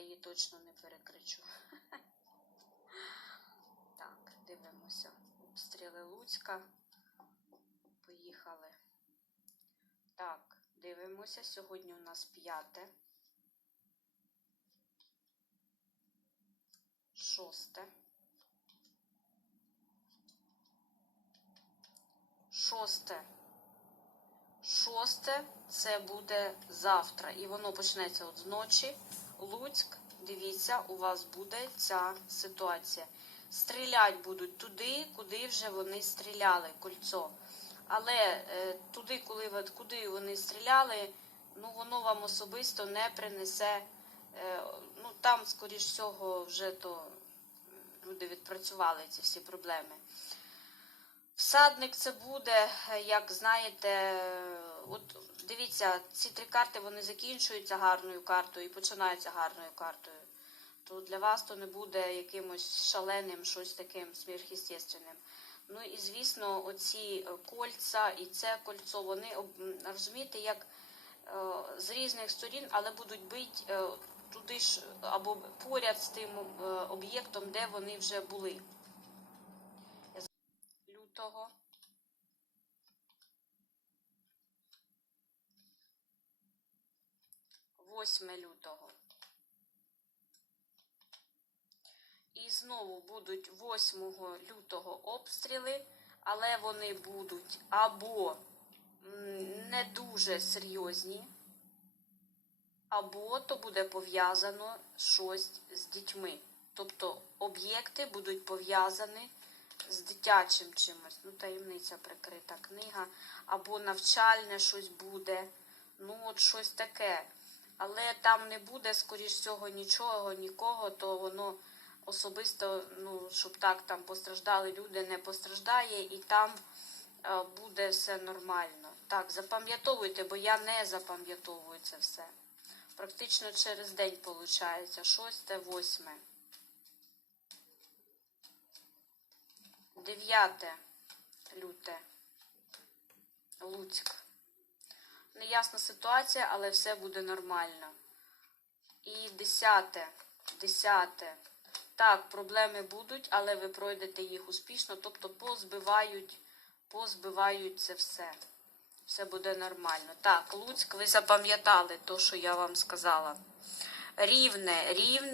її точно не перекричу. Так, дивимося. Обстріли Луцька. Поїхали. Так, дивимося. Сьогодні у нас п'яте. Шосте. Шосте. Шосте це буде завтра. І воно почнеться от з ночі. Луцьк, дивіться, у вас буде ця ситуація. Стрілять будуть туди, куди вже вони стріляли, кольцо. Але е, туди, коли, куди вони стріляли, ну воно вам особисто не принесе. Е, ну там, скоріш всього, вже то люди відпрацювали ці всі проблеми. Всадник це буде, е, як знаєте, от дивіться, ці три карти вони закінчуються гарною картою і починаються гарною картою. То для вас то не буде якимось шаленим, щось таким сверхъестественним. Ну і звісно, оці е, кольця і це кольцо, вони розумієте, як е, з різних сторін, але будуть бити е, туди ж або поряд з тим об'єктом, де вони вже були. Лютого. Восьме лютого. І знову будуть 8 лютого обстріли, але вони будуть або не дуже серйозні, або то буде пов'язано щось з дітьми. Тобто об'єкти будуть пов'язані з дитячим чимось. Ну, таємниця прикрита книга, або навчальне щось буде. Ну, от щось таке. Але там не буде, скоріш всього, нічого, нікого, то воно особисто, ну, щоб так там постраждали люди, не постраждає, і там е, буде все нормально. Так, запам'ятовуйте, бо я не запам'ятовую це все. Практично через день виходить. Шосте, восьме. Дев'яте люте. Луцьк. Неясна ситуація, але все буде нормально. І десяте. Десяте. Так, проблеми будуть, але ви пройдете їх успішно, тобто позбивають, позбивають це все. Все буде нормально. Так, Луцьк, ви запам'ятали то, що я вам сказала. Рівне, рівне.